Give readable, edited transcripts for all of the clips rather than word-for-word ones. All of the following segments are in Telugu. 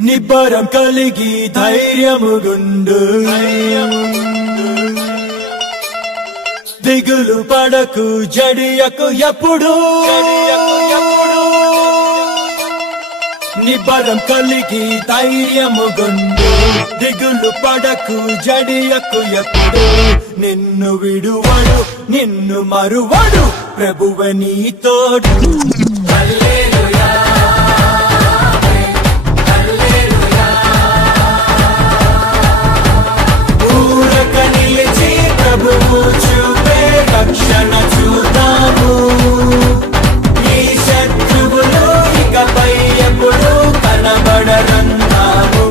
నిబ్బరం కలిగి ధైర్యముగుండు దిగులు పడకు జడియకు ఎప్పుడు నిబ్బరం కలిగి ధైర్యముగుండు దిగులు పడకు జడియకు ఎప్పుడు నిన్ను విడువడు నిన్ను మరువడు ప్రభువే నీ తోడు హల్లెలూయా హల్లెలూయా ఊరక నిలిచి ప్రభువు చూపే రక్షణ చూద్దాము ఈ శత్రువులు ఇకపై ఎప్పుడు కనబడరన్నాము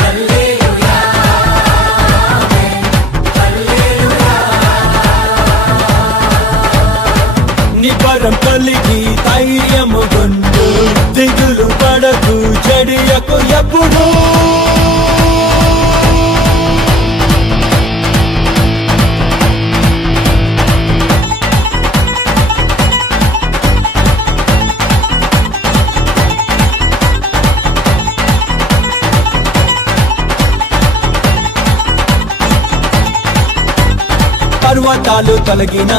హల్లెలూయా హల్లెలూయా నిబ్బరం కలిగి ధైర్యముగుండు దిగులు పడకు జడియకు ఎప్పుడు పర్వతాలు తొలగినా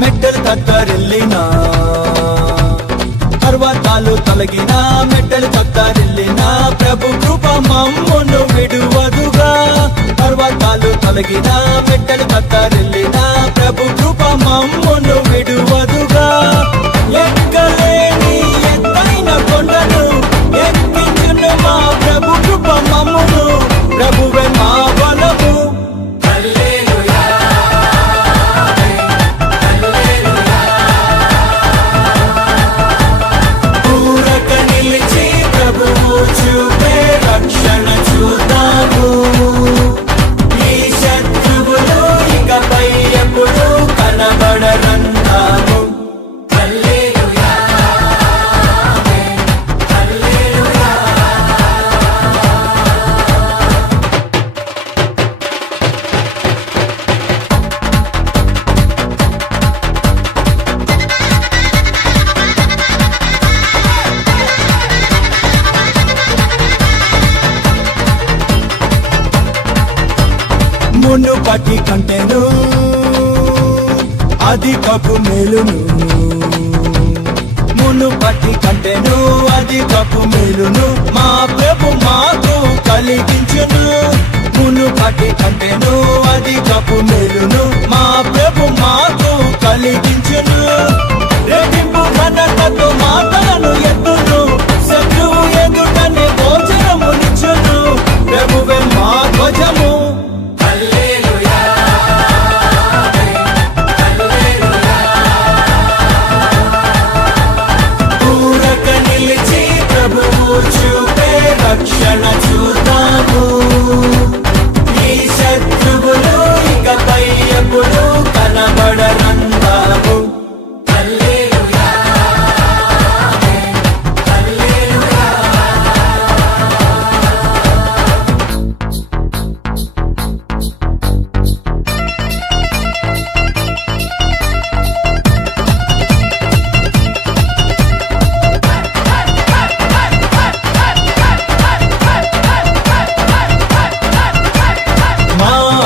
మెట్టలు తత్తరిల్లినా పర్వతాలు తొలగినా మెట్టలు తత్తరిల్లినా ప్రభు కృప మమ్మును విడువదుగా పర్వతాలు తొలగినా మెట్టలు తత్తరిల్లినా ప్రభు కృప మమ్మును విడువదుగా ఎక్కలేని ఎత్తైన కొండను ఎక్కించును మా ప్రభు కృప మమ్మును ప్రభువే మా బలము చూపే రక్షణ చూద్దాము ఈ శత్రువులు ఇకపై ఎప్పుడు కనబడరన్నాము హల్లెలూయా హల్లెలూయా మునుపటి కంటేను అధికపు మేలును మునుపటి కంటేను అధికపు మేలును మా ప్రభు మాకు కలిగించును మునుపటి కంటేను అధికపు మేలును మా ప్రభు మాకు కలిగించును రెట్టింపు ఘనతతో మాటలను ఎత్తును శత్రువు ఎదుటనే గోచరమునిచ్చును ప్రభువే మా ధ్వజము చూపే రక్షణ చూద్దాము ఈ శత్రువులు ఇకపై ఎప్పుడు కనబడరన్నాము హల్లెలూయా హల్లెలూయా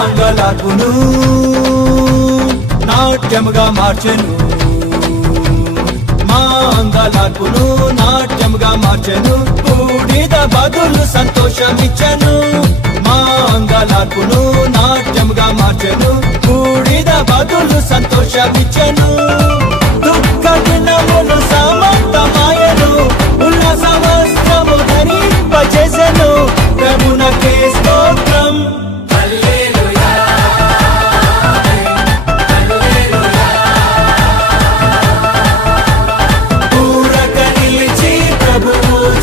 అంగలార్పును నాట్యముగా మార్చెను మా అంగలార్పును నాట్యముగా మార్చెను బూడిద బదులు సంతోషమిచ్చెను మా అంగలార్పును నాట్యముగా మార్చెను బూడిద బదులు సంతోషమిచ్చెను దుఃఖ దినములు సమాప్తమాయెను ఉల్లాస వస్త్రము ధరింపజేసెను ప్రభునకే స్తోత్రం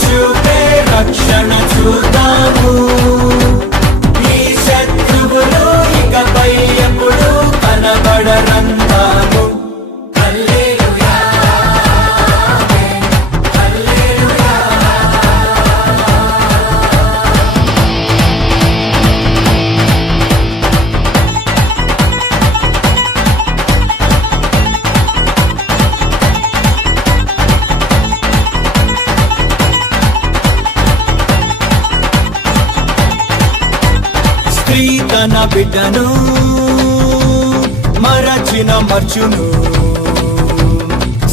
చూపే రక్షణ చూద్దాము స్త్రీ తన బిడ్డను మరచిన మర్చును,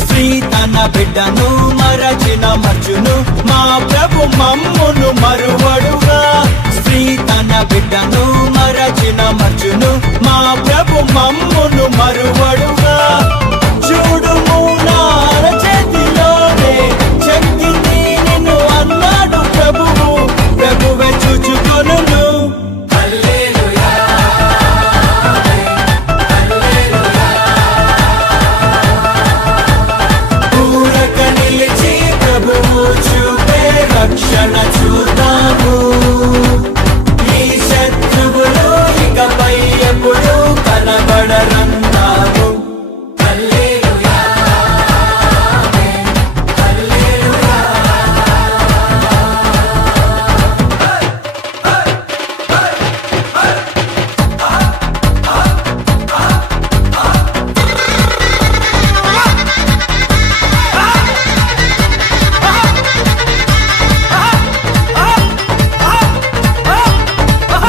స్త్రీ తన బిడ్డను మరచిన మర్చును, మా ప్రభు మమ్మును మరువడుగా. స్త్రీ తన బిడ్డను మరచిన మర్చును, మా ప్రభు మమ్మును మరువడుగా. చూడుము నా అరచేతిలోనే చెక్కింది నిన్ను అన్నాడు ప్రభువు, ప్రభువే చూచుకొనును. ఊరక నిలిచి ప్రభువు చూపే రక్షణ చూద్దాము. ఈ శత్రువులు ఇకపై ఎప్పుడు కనబడరంటాము.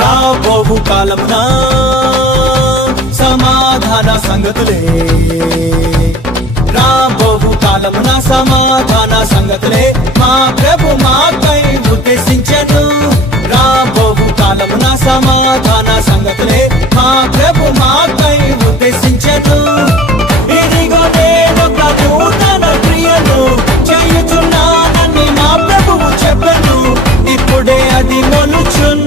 రాబోవు కాలమున సమాధాన సంగతులే, రాబోవు కాలమున సమాధాన సంగతులే మా ప్రభు మాకై ఉద్దేశించెను. రాబోవు కాలమున సమాధాన సంగతులే మా ప్రభు మాకై ఉద్దేశించెను. ఇదిగో నేనొక నూతన క్రియను చేయుచున్నానని మా ప్రభువు చెప్పెను, ఇప్పుడే అది మొలుచున్.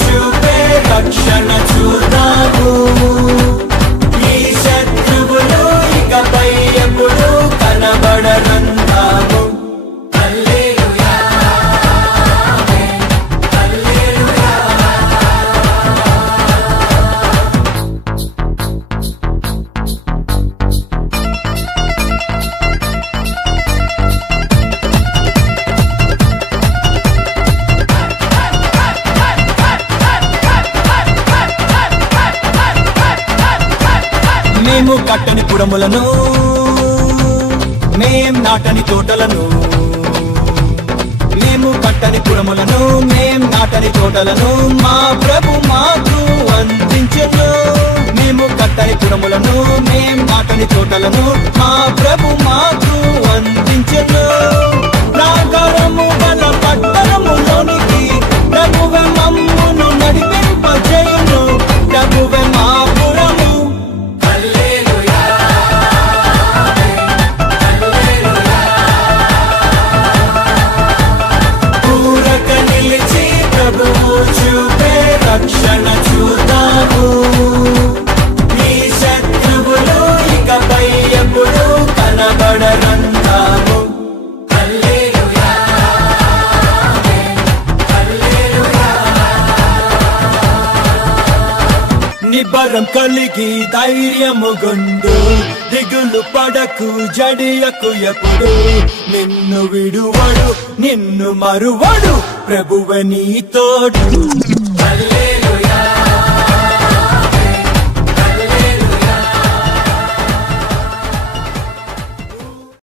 చూపే రక్షణ చూద్దాము. ఈ శత్రువులు ఇకపై ఎప్పుడు కనబడరంటాము. మేము కట్టని పురములను, మేం నాటని తోటలను, మేము కట్టని పురములను, మేం నాటని తోటలను మా ప్రభు మాకు అందించెను. మేము కట్టని పురములను, మేం నాటని తోటలను మా ప్రభు మాకు అందించెను. ప్రాకారము గల పట్టణములోనికి ప్రభువే మమ్మును నడిపింపజేయును, ప్రభువే మా పురము. చూపే రక్షణ చూద్దాము. ఈ శత్రువులు ఇకపై ఎప్పుడు కనబడరంటాము. నిబ్బరం కలిగి ధైర్యము గుండు, దిగులు పడకు జడియకు ఎప్పుడు. నిన్ను విడువడు నిన్ను మరువడు ప్రభువే నీ తోడు.